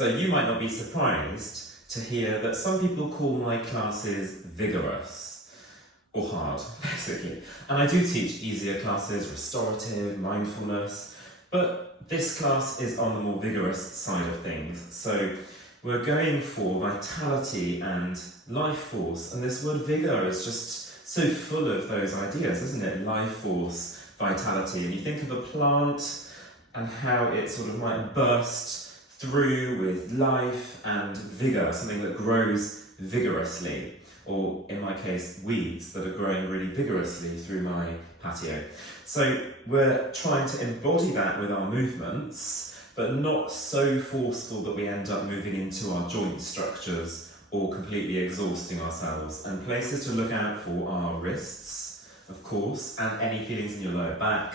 So you might not be surprised to hear that some people call my classes vigorous, or hard, basically. And I do teach easier classes, restorative, mindfulness, but this class is on the more vigorous side of things. So we're going for vitality and life force, and this word vigour is just so full of those ideas, isn't it? Life force, vitality, and you think of a plant and how it sort of might burst through with life and vigour, something that grows vigorously, or in my case, weeds that are growing really vigorously through my patio. So we're trying to embody that with our movements, but not so forceful that we end up moving into our joint structures or completely exhausting ourselves. And places to look out for are wrists, of course, and any feelings in your lower back,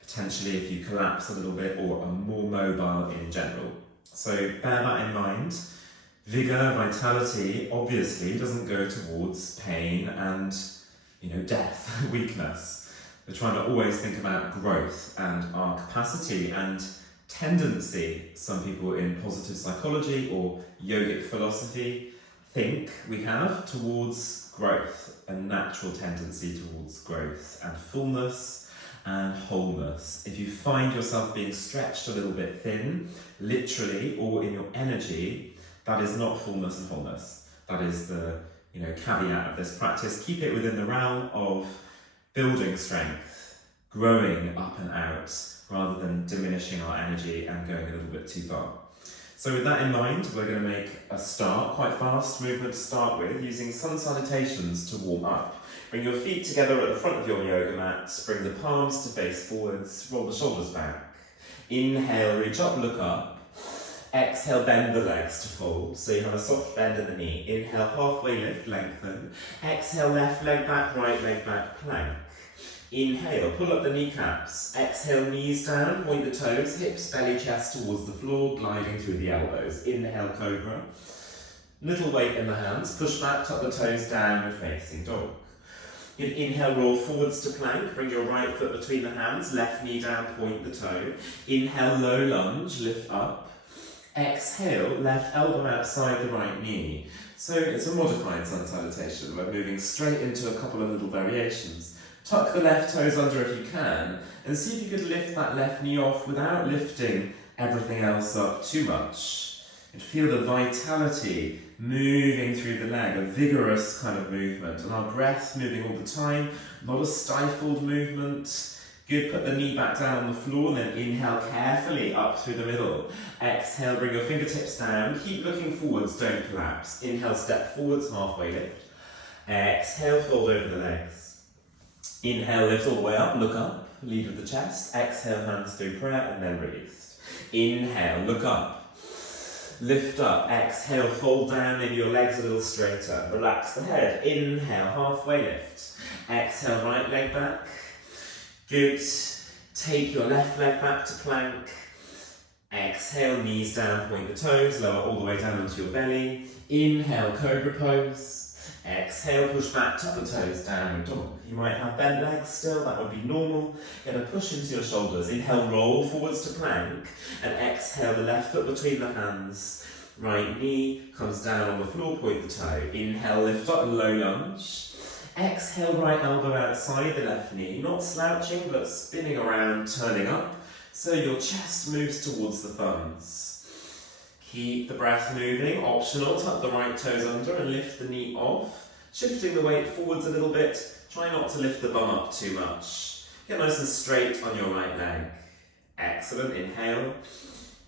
potentially if you collapse a little bit or are more mobile in general. So bear that in mind. Vigour, vitality, obviously doesn't go towards pain and, death, weakness. We're trying to always think about growth and our capacity and tendency. Some people in positive psychology or yogic philosophy think we have towards growth, a natural tendency towards growth and fullness and wholeness. If you find yourself being stretched a little bit thin, literally, or in your energy, that is not fullness and wholeness. That is the caveat of this practice. Keep it within the realm of building strength, growing up and out, rather than diminishing our energy and going a little bit too far. So with that in mind, we're going to make a start, quite fast movement to start with, using sun salutations to warm up. Bring your feet together at the front of your yoga mat, bring the palms to face forwards, roll the shoulders back. Inhale, reach up, look up. Exhale, bend the legs to fold, so you have a soft bend in the knee. Inhale, halfway lift, lengthen. Exhale, left leg back, right leg back, plank. Inhale, pull up the kneecaps. Exhale, knees down, point the toes, hips, belly, chest towards the floor, gliding through the elbows. Inhale, cobra. Little weight in the hands, push back, tuck the toes down, facing dog. Inhale, roll forwards to plank, bring your right foot between the hands, left knee down, point the toe. Inhale, low lunge, lift up. Exhale, left elbow outside the right knee. So it's a modified sun salutation. We're moving straight into a couple of little variations. Tuck the left toes under if you can, and see if you could lift that left knee off without lifting everything else up too much. And feel the vitality moving through the leg, a vigorous kind of movement, and our breath moving all the time, not a stifled movement. Good, put the knee back down on the floor, and then inhale carefully up through the middle. Exhale, bring your fingertips down, keep looking forwards, don't collapse. Inhale, step forwards, halfway lift. Exhale, fold over the legs. Inhale, lift all the way up, look up, lead with the chest. Exhale, hands through prayer, and then release. Inhale, look up, lift up. Exhale, fold down, maybe your legs a little straighter. Relax the head. Inhale, halfway lift. Exhale, right leg back. Good. Take your left leg back to plank. Exhale, knees down, point the toes, lower all the way down onto your belly. Inhale, cobra pose. Exhale, push back, tuck the toes, downward dog. You might have bent legs still, that would be normal. Get a push into your shoulders. Inhale, roll forwards to plank. And exhale, the left foot between the hands. Right knee comes down on the floor, point the toe. Inhale, lift up, low lunge. Exhale, right elbow outside the left knee. Not slouching, but spinning around, turning up. So your chest moves towards the thumbs. Keep the breath moving, optional, tuck the right toes under and lift the knee off. Shifting the weight forwards a little bit, try not to lift the bum up too much. Get nice and straight on your right leg. Excellent, inhale.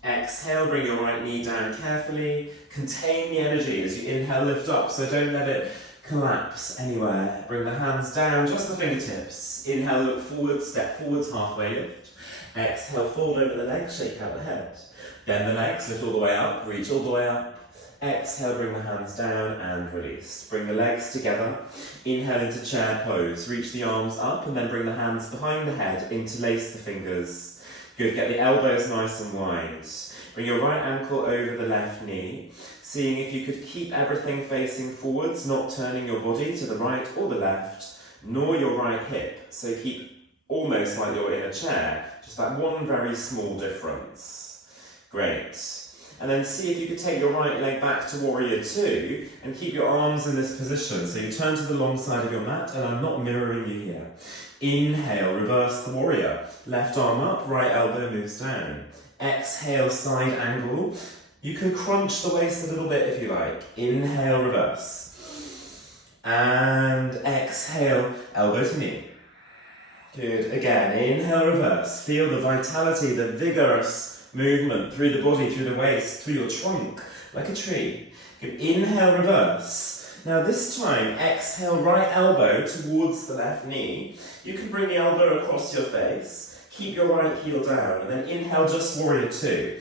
Exhale, bring your right knee down carefully. Contain the energy as you inhale, lift up, so don't let it collapse anywhere. Bring the hands down, just the fingertips. Inhale, look forwards, step forwards, halfway lift. Exhale, fold over the legs, shake out the head. Bend the legs, lift all the way up, reach all the way up. Exhale, bring the hands down and release. Bring the legs together. Inhale into chair pose. Reach the arms up and then bring the hands behind the head. Interlace the fingers. Good, get the elbows nice and wide. Bring your right ankle over the left knee. Seeing if you could keep everything facing forwards, not turning your body to the right or the left, nor your right hip. So keep almost like you're in a chair. Just that one very small difference. Great. And then see if you could take your right leg back to warrior two and keep your arms in this position. So you turn to the long side of your mat, and I'm not mirroring you here. Inhale, reverse the warrior. Left arm up, right elbow moves down. Exhale, side angle. You can crunch the waist a little bit if you like. Inhale, reverse. And exhale, elbow to knee. Good, again, inhale, reverse. Feel the vitality, the vigorous movement through the body, through the waist, through your trunk, like a tree. Good, inhale, reverse. Now this time, exhale, right elbow towards the left knee. You can bring the elbow across your face. Keep your right heel down, and then inhale, just warrior two.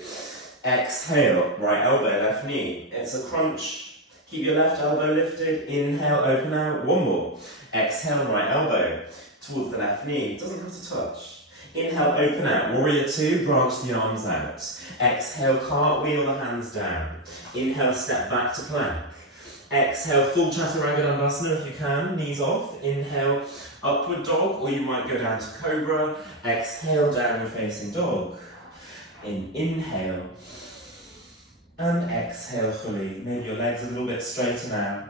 Exhale, right elbow, left knee. It's a crunch. Keep your left elbow lifted. Inhale, open out. One more. Exhale, right elbow towards the left knee. Doesn't have to touch. Inhale, open out. Warrior two, branch the arms out. Exhale, cartwheel the hands down. Inhale, step back to plank. Exhale, full chaturanga dandasana if you can. Knees off. Inhale, upward dog, or you might go down to cobra. Exhale, downward facing dog. Inhale. And exhale fully. Maybe your legs a little bit straighter now.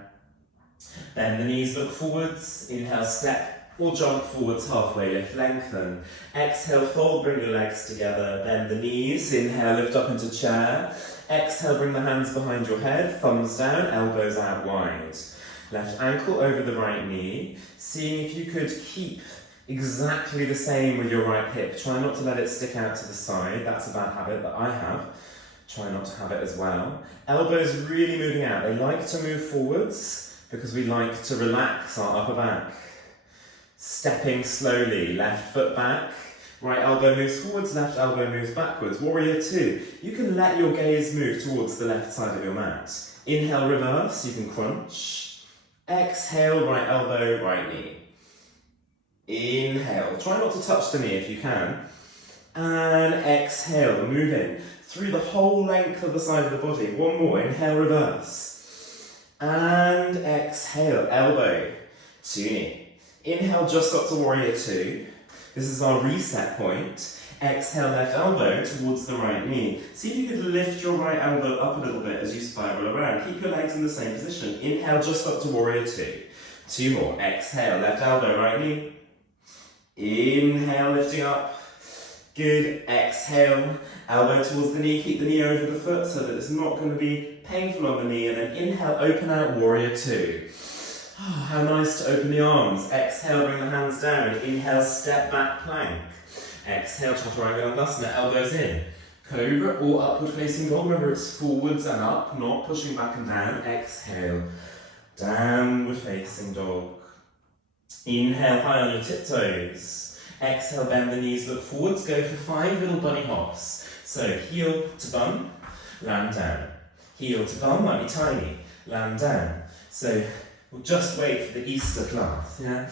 Then the knees look forwards. Inhale, step or jump forwards, halfway lift, lengthen. Exhale, fold, bring your legs together. Bend the knees. Inhale, lift up into chair. Exhale, bring the hands behind your head, thumbs down, elbows out wide. Left ankle over the right knee. Seeing if you could keep exactly the same with your right hip. Try not to let it stick out to the side. That's a bad habit that I have. Try not to have it as well. Elbows really moving out. They like to move forwards because we like to relax our upper back. Stepping slowly, left foot back, right elbow moves forwards, left elbow moves backwards. Warrior two. You can let your gaze move towards the left side of your mat. Inhale, reverse, you can crunch. Exhale, right elbow, right knee. Inhale, try not to touch the knee if you can. And exhale, moving through the whole length of the side of the body. One more, inhale, reverse. And exhale, elbow to knee. Inhale, just up to warrior two. This is our reset point. Exhale, left elbow towards the right knee. See if you could lift your right elbow up a little bit as you spiral around. Keep your legs in the same position. Inhale, just up to warrior two. Two more. Exhale, left elbow, right knee. Inhale, lifting up. Good. Exhale, elbow towards the knee. Keep the knee over the foot so that it's not going to be painful on the knee. And then inhale, open out, warrior two. Oh, how nice to open the arms. Exhale, bring the hands down. Inhale, step back, plank. Exhale, chaturanga dandasana, elbows in. Cobra or upward facing dog. Remember, it's forwards and up, not pushing back and down. Exhale, downward facing dog. Inhale, high on your tiptoes. Exhale, bend the knees, look forwards. Go for 5 little bunny hops. So heel to bum, land down. Heel to bum, might be tiny, land down. So we'll just wait for the Easter class, yeah?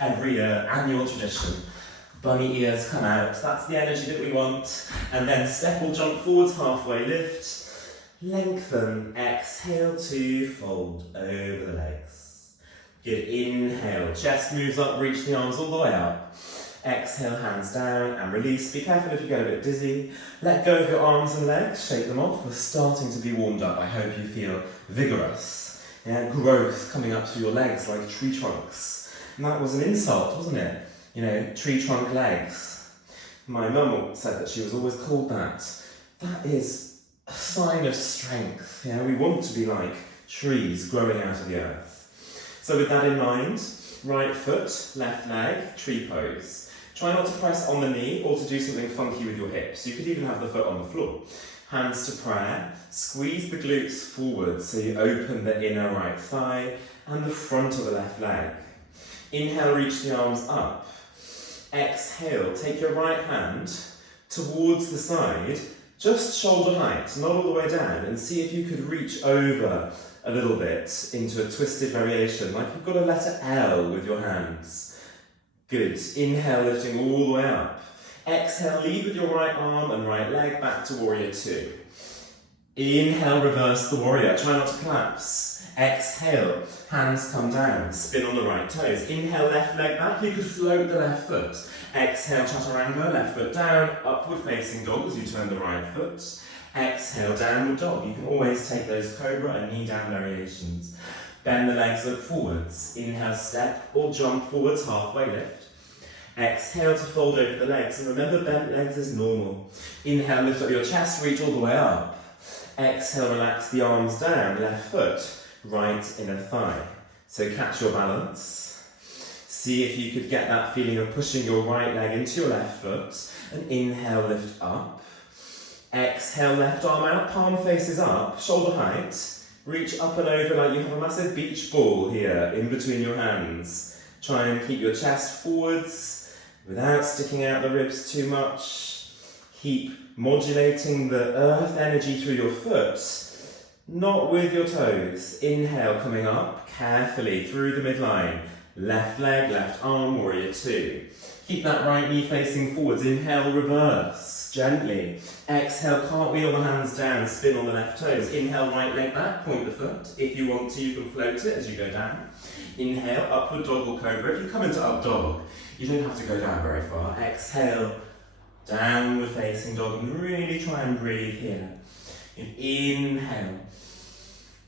Every annual tradition. Bunny ears come out, that's the energy that we want. And then step or jump forwards, halfway lift. Lengthen, exhale to fold over the legs. Good, inhale, chest moves up, reach the arms all the way up. Exhale, hands down and release. Be careful if you get a bit dizzy. Let go of your arms and legs, shake them off. We're starting to be warmed up. I hope you feel vigorous. Yeah, growth coming up through your legs like tree trunks. And that was an insult, wasn't it? You know, tree trunk legs. My mum said that she was always called that. That is a sign of strength. Yeah, we want to be like trees growing out of the earth. So with that in mind, right foot, left leg, tree pose. Try not to press on the knee or to do something funky with your hips. You could even have the foot on the floor. Hands to prayer. Squeeze the glutes forward so you open the inner right thigh and the front of the left leg. Inhale, reach the arms up. Exhale, take your right hand towards the side, just shoulder height, not all the way down, and see if you could reach over a little bit into a twisted variation, like you've got a letter L with your hands. Good. Inhale, lifting all the way up. Exhale, lead with your right arm and right leg back to warrior two. Inhale, reverse the warrior. Try not to collapse. Exhale, hands come down, spin on the right toes. Inhale, left leg back. You could float the left foot. Exhale, chaturanga, left foot down, upward facing dog as you turn the right foot. Exhale, downward dog. You can always take those cobra and knee down variations. Bend the legs, look forwards. Inhale, step or jump forwards, halfway lift. Exhale to fold over the legs, and remember bent legs is normal. Inhale, lift up your chest, reach all the way up. Exhale, relax the arms down, left foot, right inner thigh. So catch your balance. See if you could get that feeling of pushing your right leg into your left foot, and inhale, lift up. Exhale, left arm out, palm faces up, shoulder height. Reach up and over like you have a massive beach ball here in between your hands. Try and keep your chest forwards without sticking out the ribs too much. Keep modulating the earth energy through your foot, not with your toes. Inhale, coming up carefully through the midline. Left leg, left arm, warrior two. Keep that right knee facing forwards. Inhale, reverse, gently. Exhale, cartwheel the hands down, spin on the left toes. Inhale, right leg back, point the foot. If you want to, you can float it as you go down. Inhale, upward dog or cobra. If you come into up dog, you don't have to go down very far. Exhale, downward facing dog, and really try and breathe here. Inhale.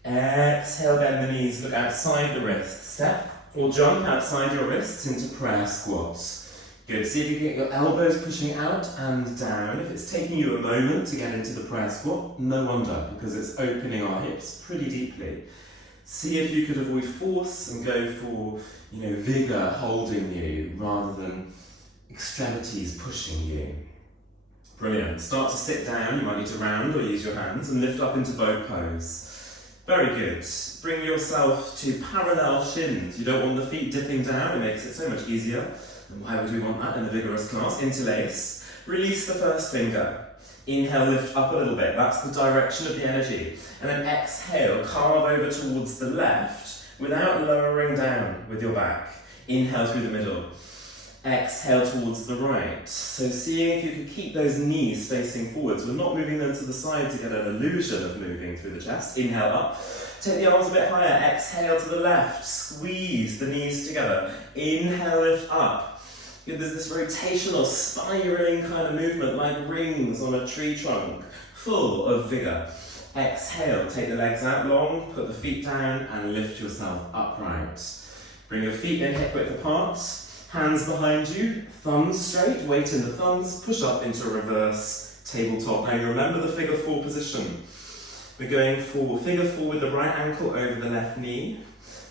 Exhale, bend the knees, look outside the wrists. Step or jump outside your wrists into prayer squats. Good, see if you can get your elbows pushing out and down. If it's taking you a moment to get into the prayer squat, no wonder, because it's opening our hips pretty deeply. See if you could avoid force and go for, vigour holding you rather than extremities pushing you. Brilliant. Start to sit down. You might need to round or use your hands and lift up into boat pose. Very good. Bring yourself to parallel shins. You don't want the feet dipping down. It makes it so much easier. And why would we want that in a vigorous class? Interlace. Release the first finger. Inhale, lift up a little bit. That's the direction of the energy. And then exhale, carve over towards the left without lowering down with your back. Inhale through the middle. Exhale towards the right. So seeing if you can keep those knees facing forwards. We're not moving them to the side to get an illusion of moving through the chest. Inhale up. Take the arms a bit higher. Exhale to the left. Squeeze the knees together. Inhale, lift up. There's this rotational, spiraling kind of movement like rings on a tree trunk, full of vigour. Exhale, take the legs out long, put the feet down and lift yourself upright. Bring your feet in hip width apart, hands behind you, thumbs straight, weight in the thumbs, push up into reverse tabletop. Now you remember the figure four position. We're going for figure four with the right ankle over the left knee.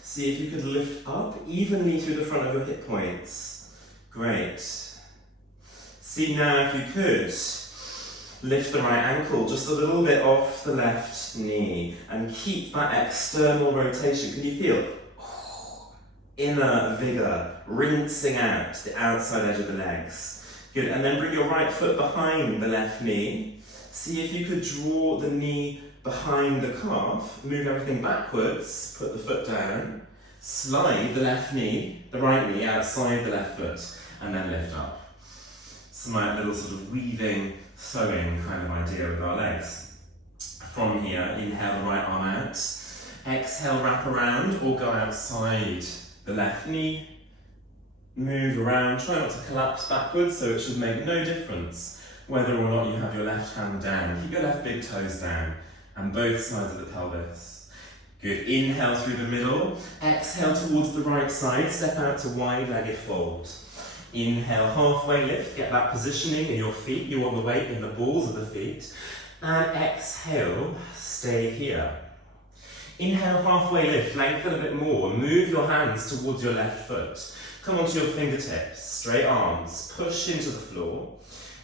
See if you could lift up evenly through the front of your hip points. Great. See now if you could lift the right ankle just a little bit off the left knee and keep that external rotation. Can you feel inner vigour rinsing out the outside edge of the legs? Good, and then bring your right foot behind the left knee. See if you could draw the knee behind the calf, move everything backwards, put the foot down, slide the left knee, the right knee outside the left foot, and then lift up. Some like little sort of weaving, sewing kind of idea with our legs. From here, inhale the right arm out. Exhale, wrap around or go outside the left knee. Move around, try not to collapse backwards, so it should make no difference whether or not you have your left hand down. Keep your left big toes down and both sides of the pelvis. Good, inhale through the middle. Exhale towards the right side, step out to wide-legged fold. Inhale, halfway lift, get that positioning in your feet. You want the weight in the balls of the feet. And exhale, stay here. Inhale, halfway lift, lengthen a bit more. Move your hands towards your left foot. Come onto your fingertips, straight arms, push into the floor.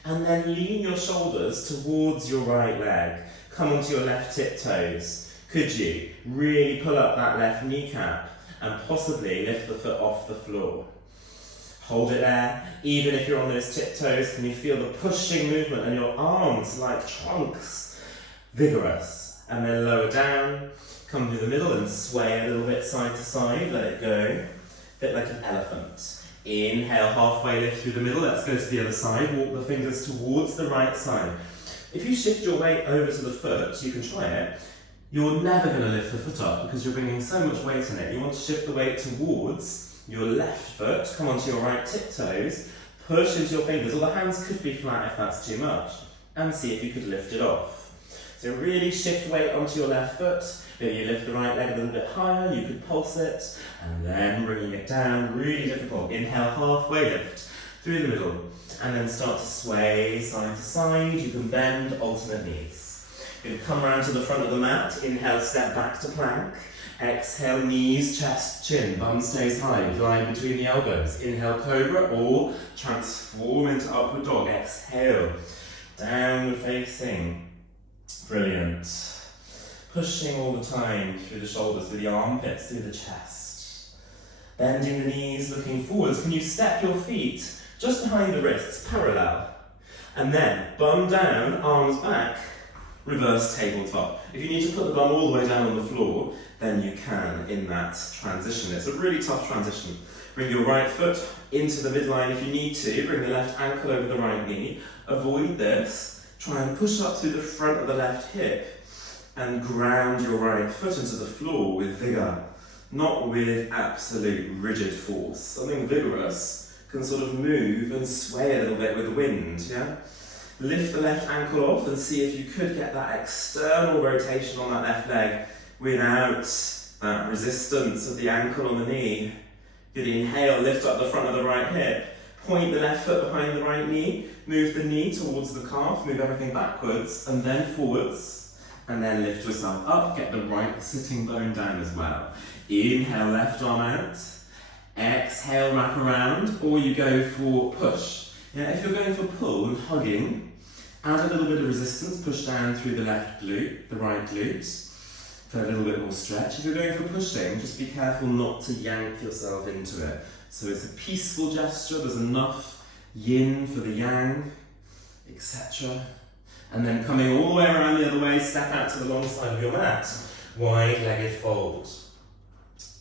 And then lean your shoulders towards your right leg. Come onto your left tiptoes. Could you really pull up that left kneecap and possibly lift the foot off the floor? Hold it there. Even if you're on those tiptoes, can you feel the pushing movement and your arms like trunks? Vigorous. And then lower down, come through the middle and sway a little bit side to side, let it go. Bit like an elephant. Inhale, halfway lift through the middle. Let's go to the other side. Walk the fingers towards the right side. If you shift your weight over to the foot, you can try it. You're never going to lift the foot up because you're bringing so much weight in it. You want to shift the weight towards your left foot, come onto your right tiptoes, push into your fingers, or the hands could be flat if that's too much, and see if you could lift it off. So really shift weight onto your left foot. Maybe you lift the right leg a little bit higher, you could pulse it, and then bringing it down, really difficult. Inhale, halfway lift through the middle, and then start to sway side to side. You can bend alternate knees. You're going to come around to the front of the mat, inhale, step back to plank. Exhale, knees, chest, chin, bum stays high, glide between the elbows. Inhale, cobra, or transform into upward dog. Exhale, downward facing. Brilliant. Pushing all the time through the shoulders, through the armpits, through the chest. Bending the knees, looking forwards. Can you step your feet just behind the wrists, parallel? And then bum down, arms back, reverse tabletop. If you need to put the bum all the way down on the floor, then you can in that transition. It's a really tough transition. Bring your right foot into the midline if you need to. Bring the left ankle over the right knee. Avoid this. Try and push up through the front of the left hip and ground your right foot into the floor with vigour, not with absolute rigid force. Something vigorous can sort of move and sway a little bit with the wind, yeah? Lift the left ankle off and see if you could get that external rotation on that left leg without that resistance of the ankle on the knee. Good, inhale, lift up the front of the right hip, point the left foot behind the right knee, move the knee towards the calf, move everything backwards and then forwards. And then lift yourself up, get the right sitting bone down as well. Inhale, left arm out. Exhale, wrap around, or you go for push. Yeah, if you're going for pull and hugging, add a little bit of resistance, push down through the left glute, the right glute, for a little bit more stretch. If you're going for pushing, just be careful not to yank yourself into it. So it's a peaceful gesture, there's enough yin for the yang, etc. And then coming all the way around the other way, step out to the long side of your mat. Wide-legged fold.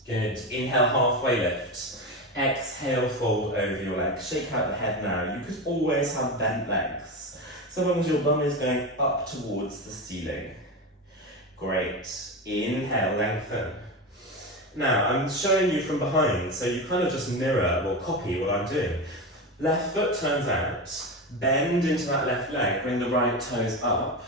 Good. Inhale, halfway lift. Exhale, fold over your legs. Shake out the head now. You could always have bent legs, so long as your bum is going up towards the ceiling. Great. Inhale, lengthen. Now, I'm showing you from behind, so you kind of just mirror or copy what I'm doing. Left foot turns out. Bend into that left leg, bring the right toes up,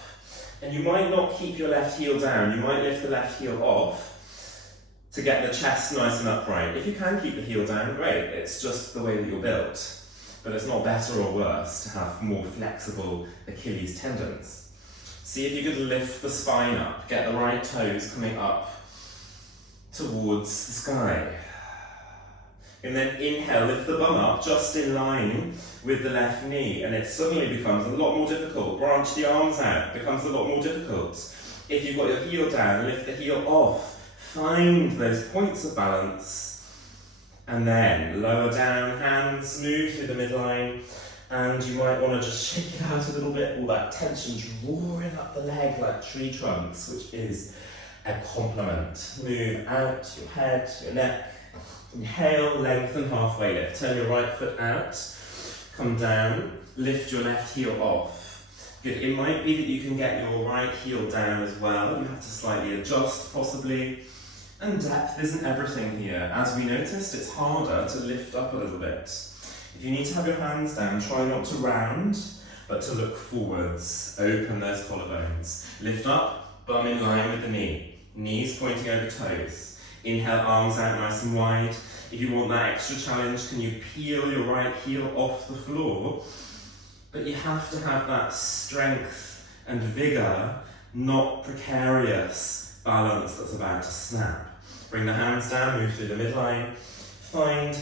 and you might not keep your left heel down, you might lift the left heel off to get the chest nice and upright. If you can keep the heel down, great, it's just the way that you're built, but it's not better or worse to have more flexible Achilles tendons. See if you could lift the spine up, get the right toes coming up towards the sky. And then inhale, lift the bum up, just in line with the left knee, and it suddenly becomes a lot more difficult. Branch the arms out, becomes a lot more difficult. If you've got your heel down, lift the heel off. Find those points of balance, and then lower down, hands move through the midline, and you might want to just shake it out a little bit, all that tension drawing up the leg like tree trunks, which is a compliment. Move out your head, your neck. Inhale, lengthen, halfway lift. Turn your right foot out, come down, lift your left heel off. Good, it might be that you can get your right heel down as well. You have to slightly adjust, possibly. And depth isn't everything here. As we noticed, it's harder to lift up a little bit. If you need to have your hands down, try not to round, but to look forwards. Open those collarbones. Lift up, bum in line with the knee. Knees pointing over toes. Inhale, arms out nice and wide. If you want that extra challenge, can you peel your right heel off the floor? But you have to have that strength and vigour, not precarious balance that's about to snap. Bring the hands down, move through the midline. Find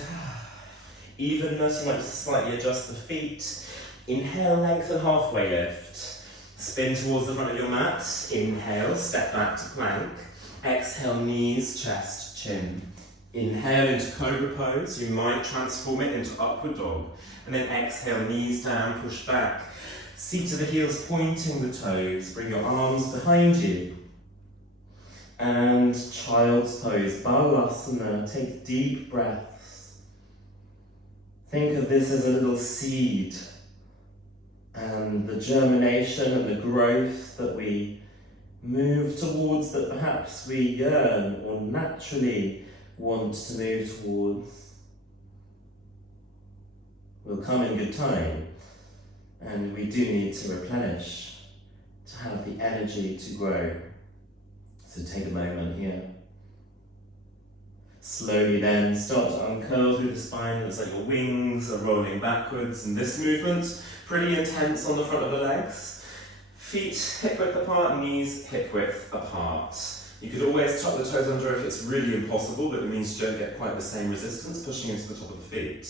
evenness, you might just slightly adjust the feet. Inhale, lengthen, halfway lift. Spin towards the front of your mat. Inhale, step back to plank. Exhale, knees, chest, chin. Inhale into cobra pose. You might transform it into upward dog. And then exhale, knees down, push back. Seat to the heels, pointing the toes. Bring your arms behind you. And child's pose, balasana. Take deep breaths. Think of this as a little seed. And the germination and the growth that we move towards, that perhaps we yearn or naturally want to move towards, will come in good time, and we do need to replenish to have the energy to grow. So take a moment here. Slowly then start to uncurl through the spine. Looks like your wings are rolling backwards in this movement. Pretty intense on the front of the legs. Feet hip width apart, knees hip width apart. You could always tuck the toes under if it's really impossible, but it means you don't get quite the same resistance pushing into the top of the feet.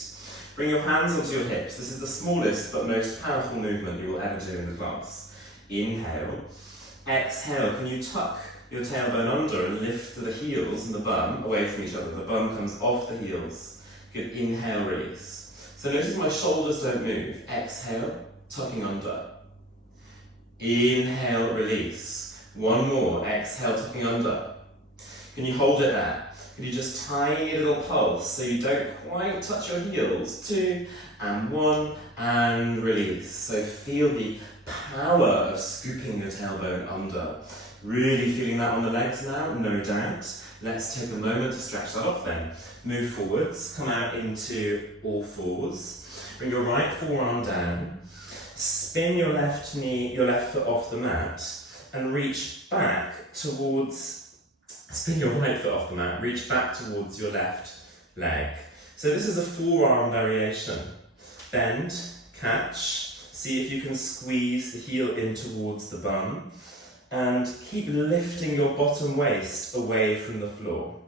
Bring your hands onto your hips. This is the smallest but most powerful movement you will ever do in the class. Inhale. Exhale. Can you tuck your tailbone under and lift the heels and the bum away from each other? The bum comes off the heels. Good. Inhale, release. So notice my shoulders don't move. Exhale, tucking under. Inhale, release. One more. Exhale, tucking under. Can you hold it there? Can you just tiny little pulse so you don't quite touch your heels? 2 and 1 and release. So feel the power of scooping your tailbone under. Really feeling that on the legs now, no doubt. Let's take a moment to stretch that off then. Move forwards, come out into all fours. Bring your right forearm down. Spin your left knee, your left foot off the mat and reach back towards, spin your right foot off the mat, reach back towards your left leg. So this is a forearm variation. Bend, catch, see if you can squeeze the heel in towards the bum and keep lifting your bottom waist away from the floor.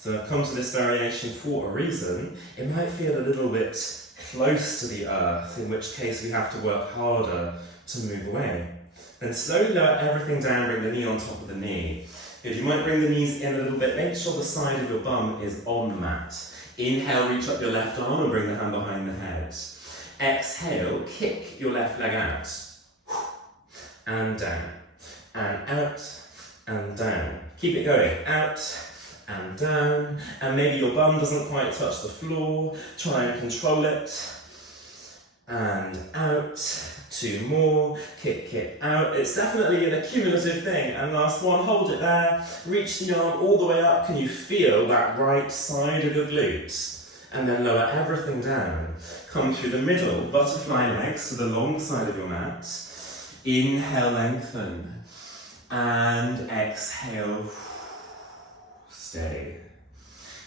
So I've come to this variation for a reason. It might feel a little bit close to the earth, in which case we have to work harder to move away. Then slowly lower everything down, bring the knee on top of the knee. Good, you might bring the knees in a little bit, make sure the side of your bum is on the mat. Inhale, reach up your left arm and bring the hand behind the head. Exhale, kick your left leg out. And down. And out, and down. Keep it going. Out, and down. And maybe your bum doesn't quite touch the floor. Try and control it. And out. 2 more. Kick it out. It's definitely an accumulative thing. And last one, hold it there. Reach the arm all the way up. Can you feel that right side of your glute? And then lower everything down. Come through the middle, butterfly legs to the long side of your mat. Inhale, lengthen. And exhale, steady.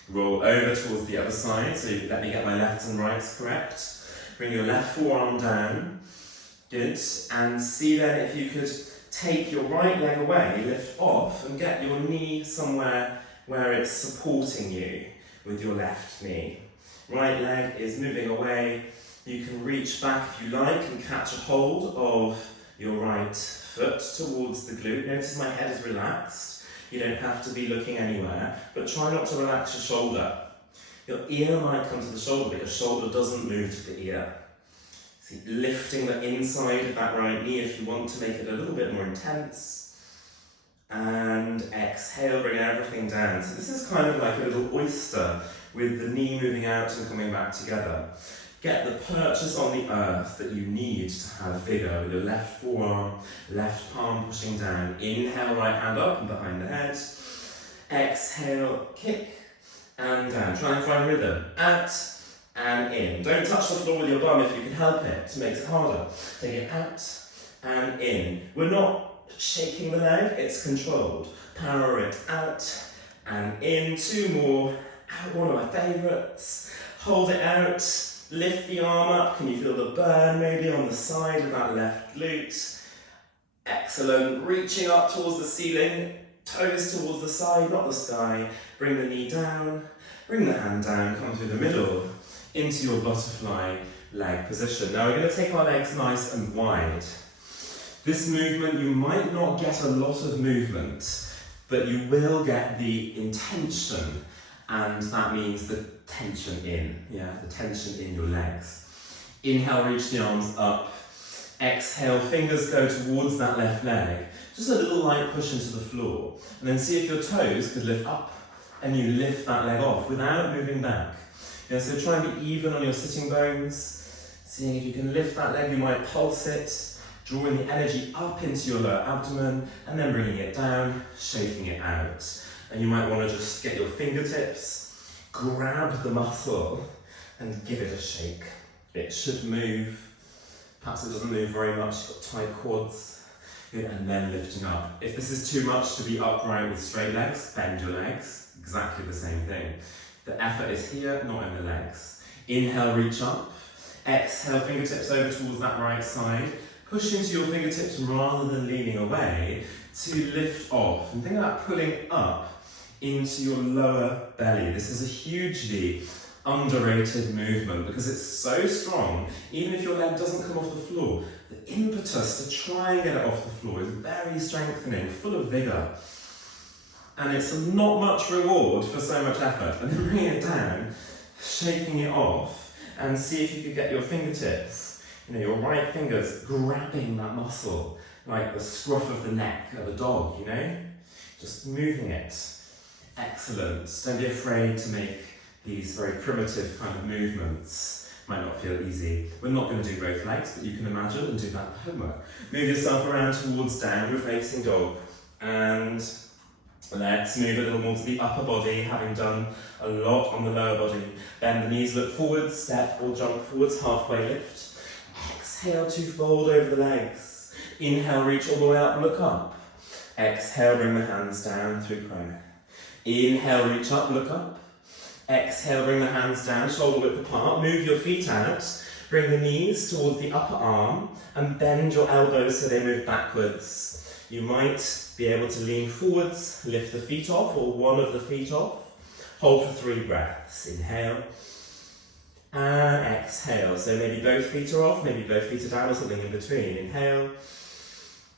Roll over towards the other side, so let me get my lefts and rights correct. Bring your left forearm down, good, and see then if you could take your right leg away, lift off, and get your knee somewhere where it's supporting you with your left knee. Right leg is moving away. You can reach back if you like and catch a hold of your right foot towards the glute. Notice my head is relaxed. You don't have to be looking anywhere, but try not to relax your shoulder. Your ear might come to the shoulder, but your shoulder doesn't move to the ear. See, lifting the inside of that right knee if you want to make it a little bit more intense. And exhale, bring everything down. So this is kind of like a little oyster with the knee moving out and coming back together. Get the purchase on the earth that you need to have vigour with your left forearm, left palm pushing down. Inhale, right hand up and behind the head. Exhale, kick and down. Try and find rhythm. Out and in. Don't touch the floor with your bum if you can help it. It makes it harder. Take it out and in. We're not shaking the leg, it's controlled. Power it out and in. 2 more. Out, one of my favourites. Hold it out. Lift the arm up. Can you feel the burn maybe on the side of that left glute? Excellent. Reaching up towards the ceiling, toes towards the side, not the sky. Bring the knee down, bring the hand down, come through the middle into your butterfly leg position. Now we're going to take our legs nice and wide. This movement, you might not get a lot of movement, but you will get the intention. And that means the tension in, the tension in your legs. Inhale, reach the arms up. Exhale, fingers go towards that left leg. Just a little light push into the floor. And then see if your toes could lift up and you lift that leg off without moving back. So try and be even on your sitting bones. Seeing if you can lift that leg, you might pulse it. Drawing the energy up into your lower abdomen and then bringing it down, shaking it out. And you might want to just get your fingertips, grab the muscle and give it a shake. It should move. Perhaps it doesn't move very much, you've got tight quads. Good, and then lifting up. If this is too much to be upright with straight legs, bend your legs. Exactly the same thing. The effort is here, not in the legs. Inhale, reach up. Exhale, fingertips over towards that right side. Push into your fingertips rather than leaning away to lift off. And think about pulling up into your lower belly. This is a hugely underrated movement because it's so strong. Even if your leg doesn't come off the floor, the impetus to try and get it off the floor is very strengthening, full of vigour. And it's not much reward for so much effort. And then bring it down, shaking it off, and see if you could get your fingertips, your right fingers grabbing that muscle, like the scruff of the neck of a dog, just moving it. Excellent. Don't be afraid to make these very primitive kind of movements. Might not feel easy. We're not going to do both legs, but you can imagine and do that homework. Move yourself around towards downward facing dog, and let's move a little more to the upper body, having done a lot on the lower body. Bend the knees, look forwards, step or jump forwards, halfway lift. Exhale to fold over the legs. Inhale, reach all the way up, look up. Exhale, bring the hands down through prayer. Inhale, reach up, look up. Exhale, bring the hands down, shoulder width apart. Move your feet out. Bring the knees towards the upper arm and bend your elbows so they move backwards. You might be able to lean forwards, lift the feet off or one of the feet off. Hold for 3 breaths. Inhale and exhale. So maybe both feet are off, maybe both feet are down or something in between. Inhale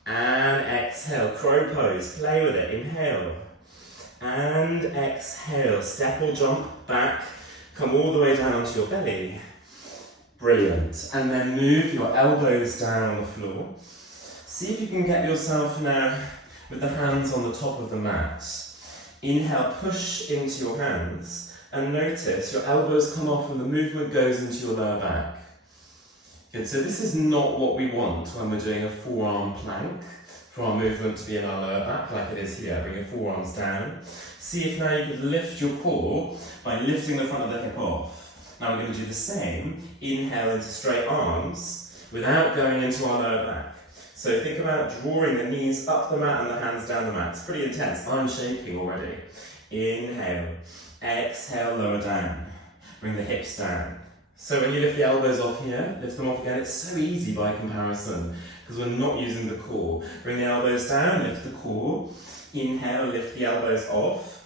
and exhale. Crow pose. Play with it. Inhale and exhale. Step or jump back. Come all the way down onto your belly. Brilliant. And then move your elbows down on the floor. See if you can get yourself now with the hands on the top of the mat. Inhale, push into your hands and notice your elbows come off and the movement goes into your lower back. Good, so this is not what we want when we're doing a forearm plank for our movement to be in our lower back like it is here. Bring your forearms down. See if now you could lift your core by lifting the front of the hip off. Now we're going to do the same. Inhale into straight arms without going into our lower back. So think about drawing the knees up the mat and the hands down the mat. It's pretty intense. I'm shaking already. Inhale. Exhale, lower down. Bring the hips down. So when you lift the elbows off here, lift them off again. It's so easy by comparison because we're not using the core. Bring the elbows down, lift the core. Inhale, lift the elbows off.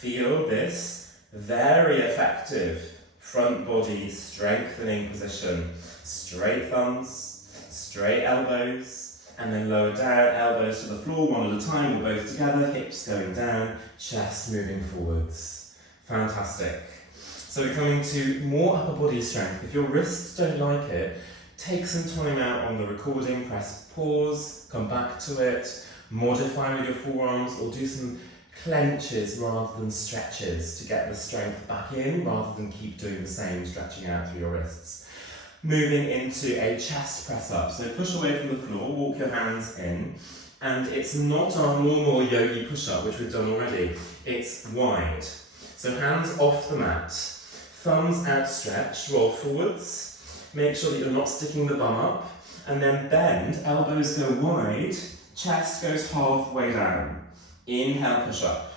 Feel this very effective front body strengthening position. Straight thumbs, straight elbows. And then lower down, elbows to the floor, one at a time, or both together, hips going down, chest moving forwards. Fantastic. So we're coming to more upper body strength. If your wrists don't like it, take some time out on the recording, press pause, come back to it, modify with your forearms, or do some clenches rather than stretches to get the strength back in, rather than keep doing the same, stretching out through your wrists. Moving into a chest press up. So push away from the floor, walk your hands in, and it's not our normal yogi push up, which we've done already. It's wide. So hands off the mat, thumbs outstretched, roll forwards, make sure that you're not sticking the bum up, and then bend, elbows go wide, chest goes halfway down. Inhale, push up.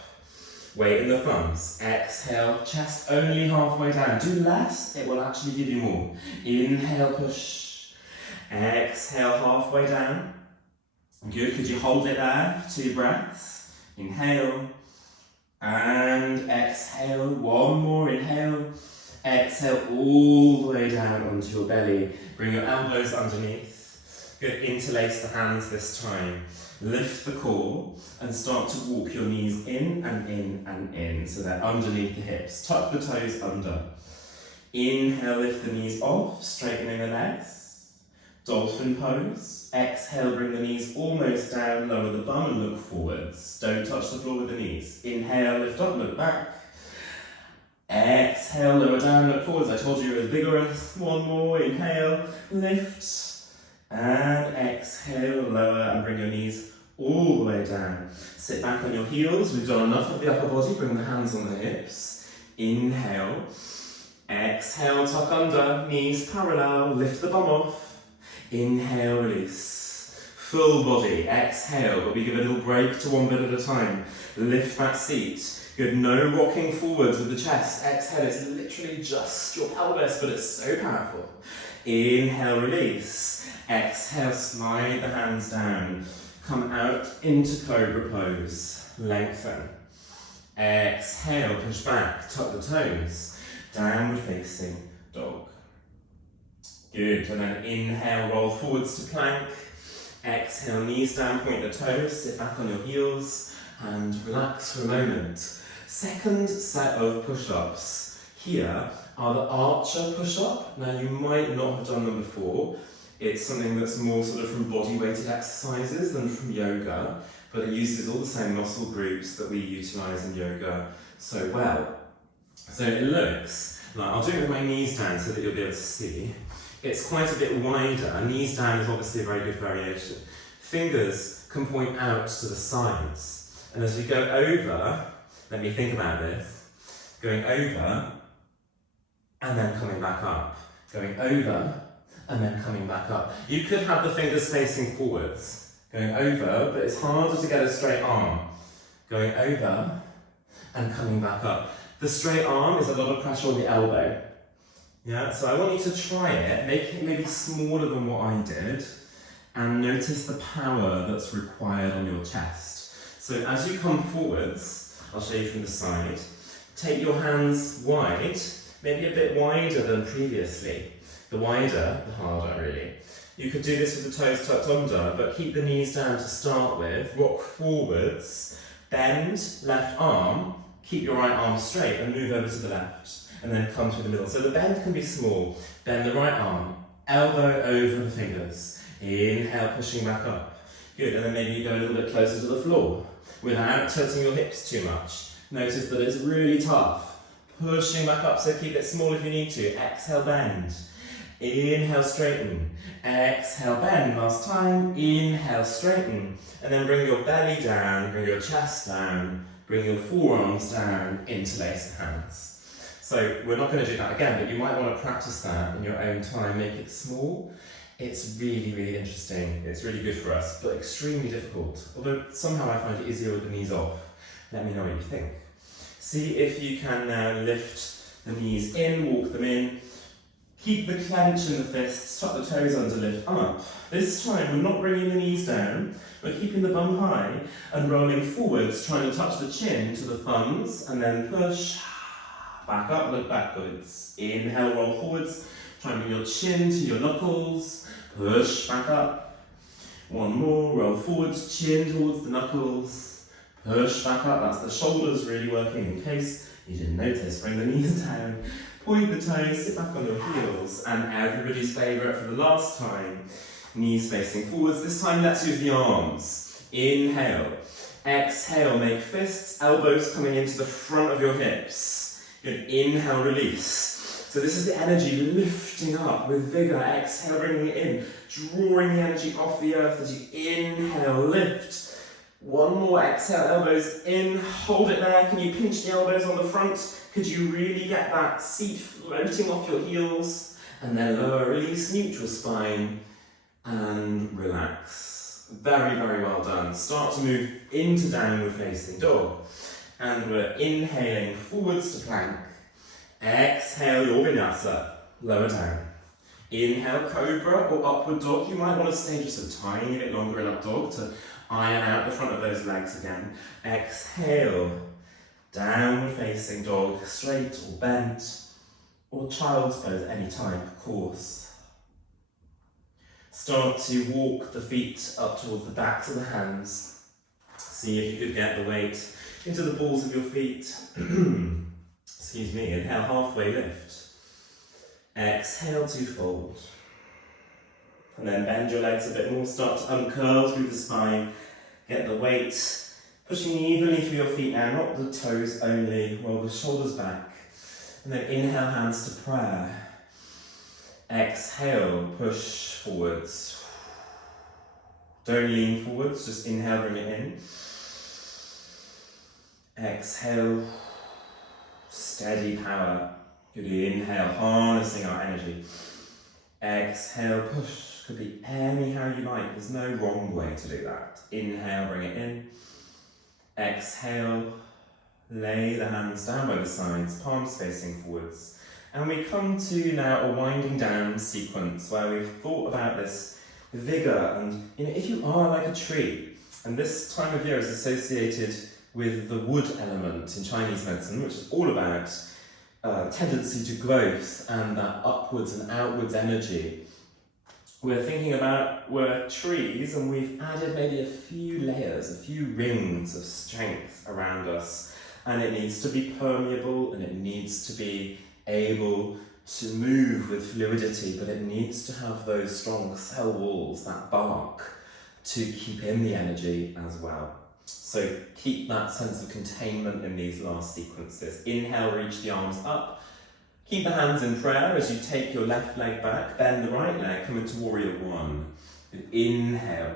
Weight in the thumbs. Exhale, chest only halfway down. Do less, it will actually give you more. Inhale, push. Exhale, halfway down. Good, could you hold it there for 2 breaths? Inhale. And exhale, one more. Inhale. Exhale, all the way down onto your belly. Bring your elbows underneath. Good, interlace the hands this time. Lift the core and start to walk your knees in and in and in so they're underneath the hips. Tuck the toes under. Inhale, lift the knees off, straightening the legs. Dolphin pose. Exhale, bring the knees almost down, lower the bum and look forwards. Don't touch the floor with the knees. Inhale, lift up, look back. Exhale, lower down, look forwards. I told you it was vigorous. One more. Inhale, lift. And exhale, lower and bring your knees all the way down. Sit back on your heels. We've done enough of the upper body. Bring the hands on the hips. Inhale. Exhale, tuck under. Knees parallel. Lift the bum off. Inhale, release. Full body, exhale, but we give a little break to one bit at a time. Lift that seat. Good, no rocking forwards with the chest. Exhale, it's literally just your pelvis, but it's so powerful. Inhale, release. Exhale, slide the hands down. Come out into cobra pose. Lengthen. Exhale, push back, tuck the toes. Downward facing dog. Good, and then inhale, roll forwards to plank. Exhale, knees down, point the toes, sit back on your heels, and relax for a moment. Second set of push-ups. Here are the archer push-up. Now you might not have done them before. It's something that's more sort of from body-weighted exercises than from yoga, but it uses all the same muscle groups that we utilise in yoga so well. So it looks like, I'll do it with my knees down so that you'll be able to see. It's quite a bit wider. Knees down is obviously a very good variation. Fingers can point out to the sides. And as we go over, let me think about this, going over and then coming back up. Going over and then coming back up. You could have the fingers facing forwards, going over, but it's harder to get a straight arm. Going over and coming back up. The straight arm is a lot of pressure on the elbow. Yeah, so I want you to try it, make it maybe smaller than what I did, and notice the power that's required on your chest. So as you come forwards, I'll show you from the side, take your hands wide, maybe a bit wider than previously. The wider, the harder really. You could do this with the toes tucked under, but keep the knees down to start with, rock forwards, bend left arm, keep your right arm straight and move over to the left. And then come through the middle. So the bend can be small. Bend the right arm, elbow over the fingers. Inhale, pushing back up. Good, and then maybe you go a little bit closer to the floor without tilting your hips too much. Notice that it's really tough. Pushing back up, so keep it small if you need to. Exhale, bend. Inhale, straighten. Exhale, bend. Last time. Inhale, straighten. And then bring your belly down, bring your chest down, bring your forearms down, interlace the hands. So we're not going to do that again, but you might want to practice that in your own time. Make it small. It's really, really interesting. It's really good for us, but extremely difficult. Although somehow I find it easier with the knees off. Let me know what you think. See if you can now lift the knees in, walk them in. Keep the clench in the fists, tuck the toes under, lift up. This time we're not bringing the knees down, we're keeping the bum high and rolling forwards, trying to touch the chin to the thumbs, and then push. Back up, look backwards. Inhale, roll forwards. Try and bring your chin to your knuckles. Push back up. One more, roll forwards, chin towards the knuckles. Push back up, that's the shoulders really working in case you didn't notice. Bring the knees down, point the toes, sit back on your heels. And everybody's favourite for the last time, knees facing forwards. This time let's use the arms. Inhale. Exhale, make fists, elbows coming into the front of your hips. Good, inhale, release. So this is the energy lifting up with vigour. Exhale, bringing it in, drawing the energy off the earth as you inhale, lift. One more, exhale, elbows in, hold it there. Can you pinch the elbows on the front? Could you really get that seat floating off your heels? And then lower, release, neutral spine, and relax. Very, very well done. Start to move into downward facing dog. And we're inhaling forwards to plank. Exhale your vinyasa, lower down. Inhale cobra or upward dog. You might want to stay just a tiny bit longer in up dog to iron out the front of those legs again. Exhale, downward facing dog, straight or bent, or child's pose, any type, of course. Start to walk the feet up towards the backs of the hands. See if you could get the weight into the balls of your feet. Excuse me, inhale, halfway lift. Exhale to fold. And then bend your legs a bit more, start to uncurl through the spine. Get the weight pushing evenly through your feet now, not the toes only, roll the shoulders back. And then inhale, hands to prayer. Exhale, push forwards. Don't lean forwards, just inhale, bring it in. Exhale, steady power. Good, inhale, harnessing our energy. Exhale, push. Could be anyhow you like. There's no wrong way to do that. Inhale, bring it in. Exhale, lay the hands down by the sides, palms facing forwards. And we come to now a winding down sequence where we've thought about this vigour. And if you are like a tree, and this time of year is associated with the wood element in Chinese medicine, which is all about tendency to growth and that upwards and outwards energy. We're thinking about we're trees and we've added maybe a few layers, a few rings of strength around us, and it needs to be permeable and it needs to be able to move with fluidity, but it needs to have those strong cell walls, that bark, to keep in the energy as well. So keep that sense of containment in these last sequences. Inhale, reach the arms up. Keep the hands in prayer as you take your left leg back, bend the right leg, come into warrior one. Inhale.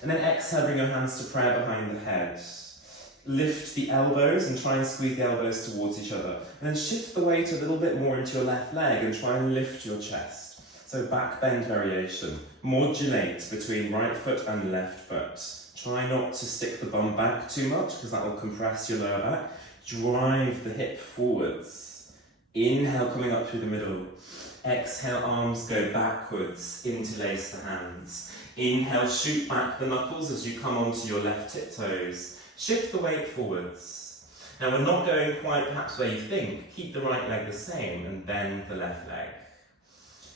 And then exhale, bring your hands to prayer behind the head. Lift the elbows and try and squeeze the elbows towards each other. And then shift the weight a little bit more into your left leg and try and lift your chest. So back bend variation. Modulate between right foot and left foot. Try not to stick the bum back too much because that will compress your lower back. Drive the hip forwards. Inhale, coming up through the middle. Exhale, arms go backwards, interlace the hands. Inhale, shoot back the knuckles as you come onto your left tiptoes. Shift the weight forwards. Now we're not going quite perhaps where you think. Keep the right leg the same and bend the left leg.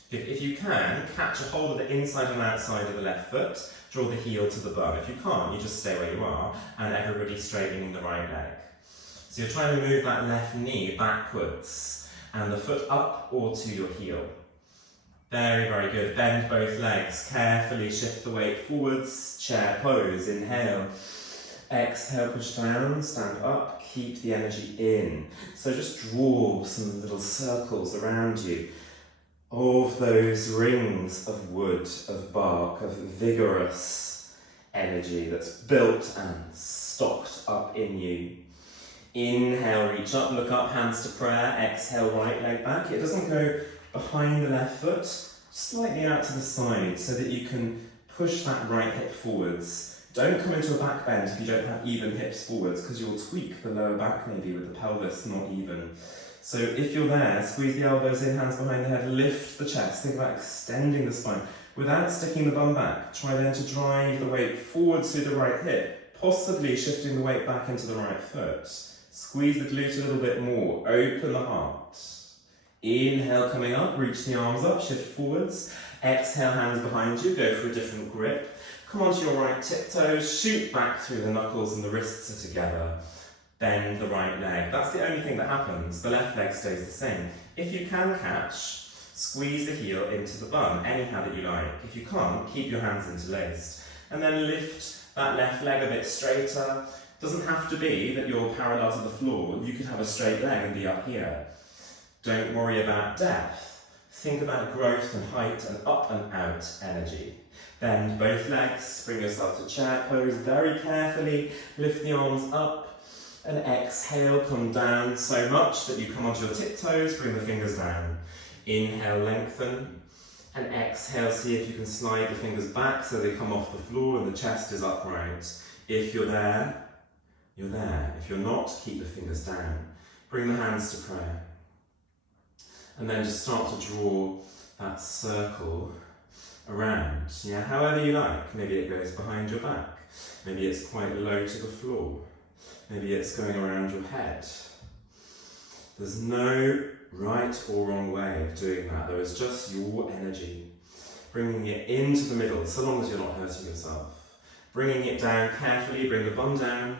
If you can, catch a hold of the inside and outside of the left foot. Draw the heel to the bum. If you can't, you just stay where you are and everybody straightening the right leg. So you're trying to move that left knee backwards and the foot up or to your heel. Very, very good. Bend both legs. Carefully shift the weight forwards. Chair pose. Inhale. Exhale, push down, stand up, keep the energy in. So just draw some little circles around you of those rings of wood, of bark, of vigorous energy that's built and stocked up in you. Inhale, reach up, look up, hands to prayer. Exhale, right leg back. It doesn't go behind the left foot, slightly out to the side so that you can push that right hip forwards. Don't come into a back bend if you don't have even hips forwards because you'll tweak the lower back maybe with the pelvis not even. So if you're there, squeeze the elbows in, hands behind the head, lift the chest, think about extending the spine without sticking the bum back. Try then to drive the weight forwards through the right hip, possibly shifting the weight back into the right foot. Squeeze the glute a little bit more, open the heart. Inhale, coming up, reach the arms up, shift forwards. Exhale, hands behind you, go for a different grip. Come onto your right tiptoes, shoot back through the knuckles and the wrists are together. Bend the right leg. That's the only thing that happens. The left leg stays the same. If you can catch, squeeze the heel into the bum, anyhow that you like. If you can't, keep your hands interlaced. And then lift that left leg a bit straighter. Doesn't have to be that you're parallel to the floor. You could have a straight leg and be up here. Don't worry about depth. Think about growth and height and up and out energy. Bend both legs, bring yourself to chair pose very carefully, lift the arms up and exhale, come down so much that you come onto your tiptoes, bring the fingers down. Inhale, lengthen and exhale, see if you can slide the fingers back so they come off the floor and the chest is upright. If you're there, you're there. If you're not, keep the fingers down. Bring the hands to prayer. And then just start to draw that circle around, yeah, however you like. Maybe it goes behind your back, maybe it's quite low to the floor, maybe it's going around your head. There's no right or wrong way of doing that. There is just your energy, bringing it into the middle, so long as you're not hurting yourself. Bringing it down carefully, bring the bum down,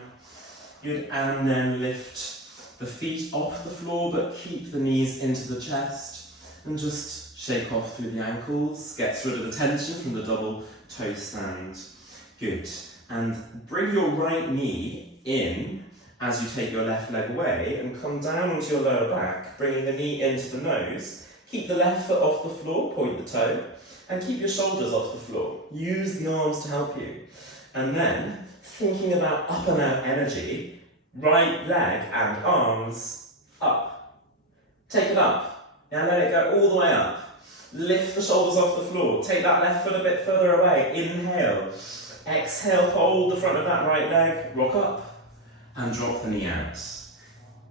good, and then lift the feet off the floor, but keep the knees into the chest, and just shake off through the ankles, gets rid of the tension from the double toe stand. Good. And bring your right knee in as you take your left leg away and come down onto your lower back, bringing the knee into the nose. Keep the left foot off the floor, point the toe, and keep your shoulders off the floor. Use the arms to help you. And then, thinking about up and out energy, right leg and arms up. Take it up, and let it go all the way up. Lift the shoulders off the floor. Take that left foot a bit further away. Inhale. Exhale, hold the front of that right leg. Rock up and drop the knee out.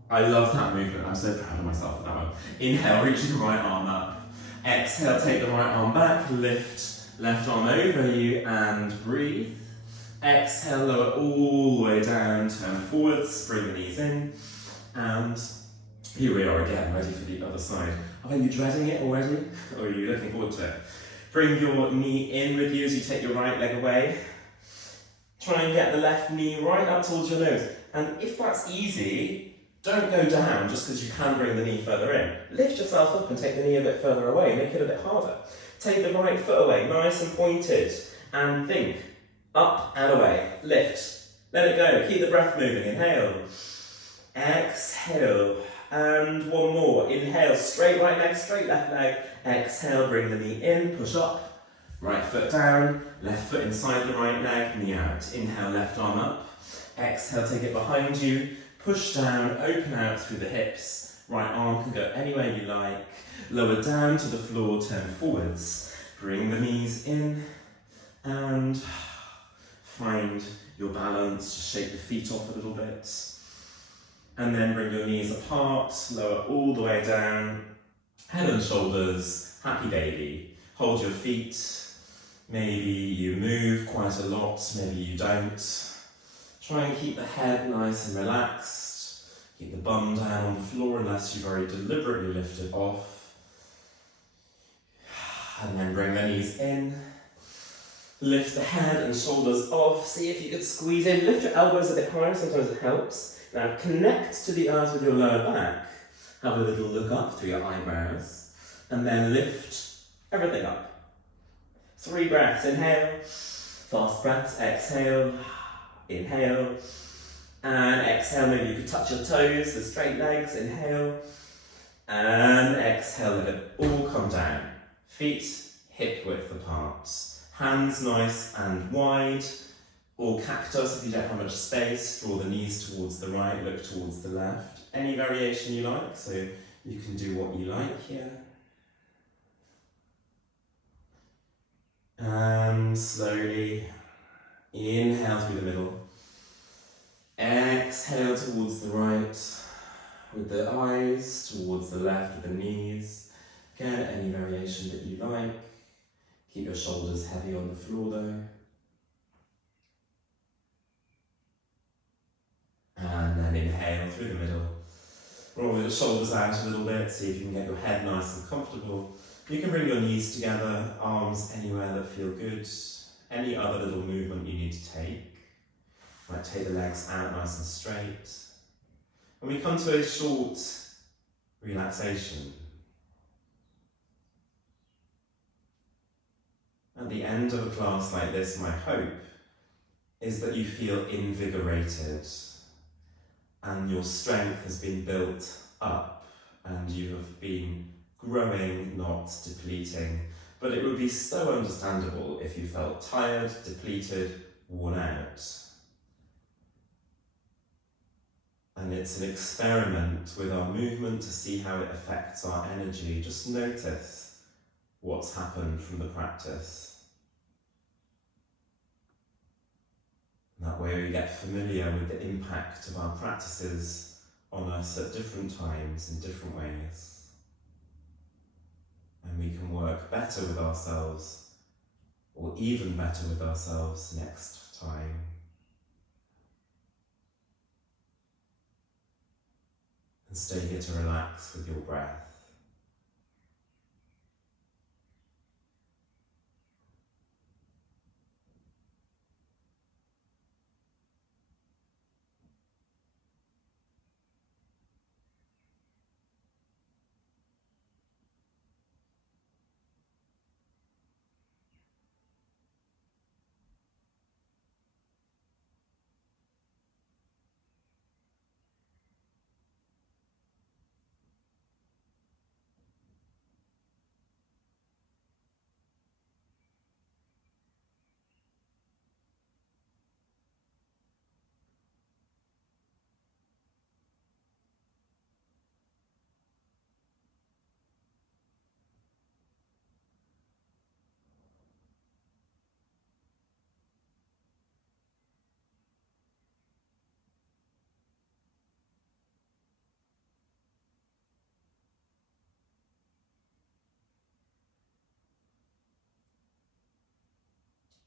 I love that movement. I'm so proud of myself for that one. Inhale, reach the right arm up. Exhale, take the right arm back. Lift left arm over you and breathe. Exhale, lower all the way down. Turn forwards, bring the knees in. And here we are again, ready for the other side. Are you dreading it already? Or are you looking forward to it? Bring your knee in with you as you take your right leg away. Try and get the left knee right up towards your nose. And if that's easy, don't go down just because you can bring the knee further in. Lift yourself up and take the knee a bit further away, make it a bit harder. Take the right foot away, nice and pointed. And think, up and away, lift. Let it go, keep the breath moving, inhale. Exhale. And one more. Inhale, straight right leg, straight left leg. Exhale, bring the knee in, push up. Right foot down, left foot inside the right leg, knee out. Inhale, left arm up. Exhale, take it behind you. Push down, open out through the hips. Right arm can go anywhere you like. Lower down to the floor, turn forwards. Bring the knees in and find your balance. Just shake the feet off a little bit. And then bring your knees apart, lower all the way down, head and shoulders, happy baby. Hold your feet, maybe you move quite a lot, maybe you don't. Try and keep the head nice and relaxed. Keep the bum down on the floor unless you very deliberately lift it off. And then bring the knees in. Lift the head and shoulders off. See if you could squeeze in. Lift your elbows a bit higher, sometimes it helps. Now connect to the earth with your lower back. Have a little look up through your eyebrows. And then lift everything up. 3 breaths. Inhale. Fast breaths. Exhale. Inhale. And exhale. Maybe you could touch your toes with straight legs. Inhale. And exhale. Let it all come down. Feet hip width apart. Hands nice and wide. Or cactus if you don't have much space, draw the knees towards the right, look towards the left. Any variation you like, so you can do what you like here. And slowly inhale through the middle. Exhale towards the right, with the eyes towards the left with the knees. Again, any variation that you like. Keep your shoulders heavy on the floor though. And then inhale through the middle. Roll your shoulders out a little bit, see if you can get your head nice and comfortable. You can bring your knees together, arms anywhere that feel good. Any other little movement you need to take. Might take the legs out nice and straight. When we come to a short relaxation, at the end of a class like this, my hope is that you feel invigorated and your strength has been built up and you have been growing, not depleting. But it would be so understandable if you felt tired, depleted, worn out. And it's an experiment with our movement to see how it affects our energy. Just notice what's happened from the practice. That way we get familiar with the impact of our practices on us at different times in different ways. And we can work better with ourselves, or even better with ourselves next time. And stay here to relax with your breath.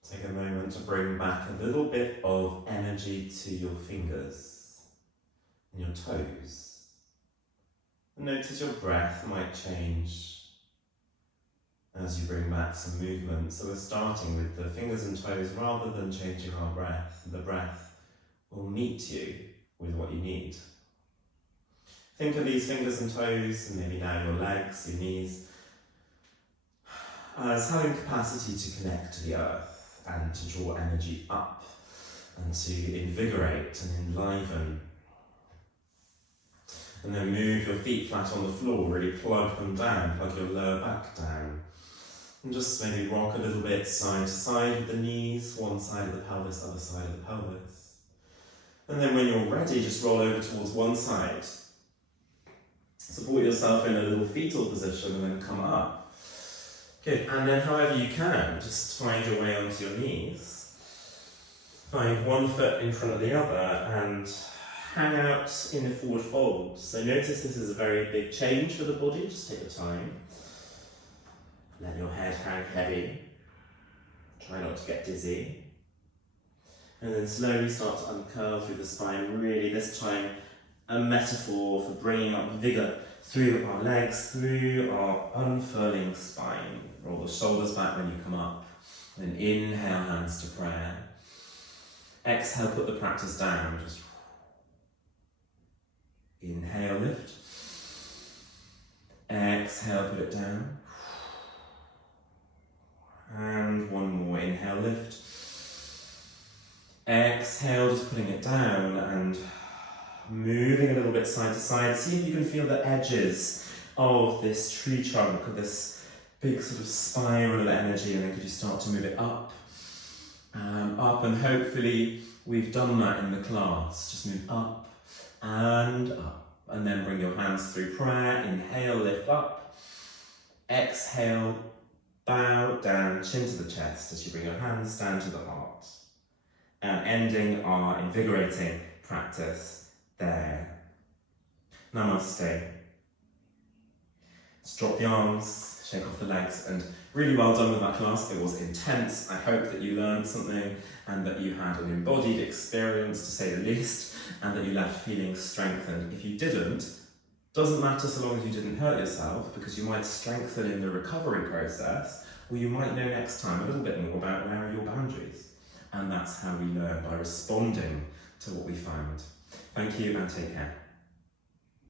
Take a moment to bring back a little bit of energy to your fingers and your toes. And notice your breath might change as you bring back some movement. So we're starting with the fingers and toes rather than changing our breath. The breath will meet you with what you need. Think of these fingers and toes, and maybe now your legs, your knees, as having capacity to connect to the earth and to draw energy up and to invigorate and enliven. And then move your feet flat on the floor, really plug them down, plug your lower back down. And just maybe rock a little bit side to side with the knees, one side of the pelvis, other side of the pelvis. And then when you're ready, just roll over towards one side. Support yourself in a little fetal position and then come up. Good, and then however you can, just find your way onto your knees. Find one foot in front of the other and hang out in a forward fold. So notice this is a very big change for the body, just take your time. Let your head hang heavy. Try not to get dizzy. And then slowly start to uncurl through the spine. Really, this time, a metaphor for bringing up vigour through our legs, through our unfurling spine. Roll the shoulders back when you come up. Then inhale, hands to prayer. Exhale, put the practice down. Just inhale, lift. Exhale, put it down. And one more, inhale, lift. Exhale, just putting it down and moving a little bit side to side. See if you can feel the edges of this tree trunk, of this big sort of spiral of energy, and then could you start to move it up, up, and hopefully we've done that in the class. Just move up, and then bring your hands through prayer. Inhale, lift up. Exhale, bow down, chin to the chest as you bring your hands down to the heart. And ending our invigorating practice there. Namaste. Just drop the arms, shake off the legs, and really well done with that class. It was intense. I hope that you learned something and that you had an embodied experience, to say the least, and that you left feeling strengthened. If you didn't, doesn't matter so long as you didn't hurt yourself, because you might strengthen in the recovery process, or you might know next time a little bit more about where are your boundaries. And that's how we learn, by responding to what we find. Thank you and take care.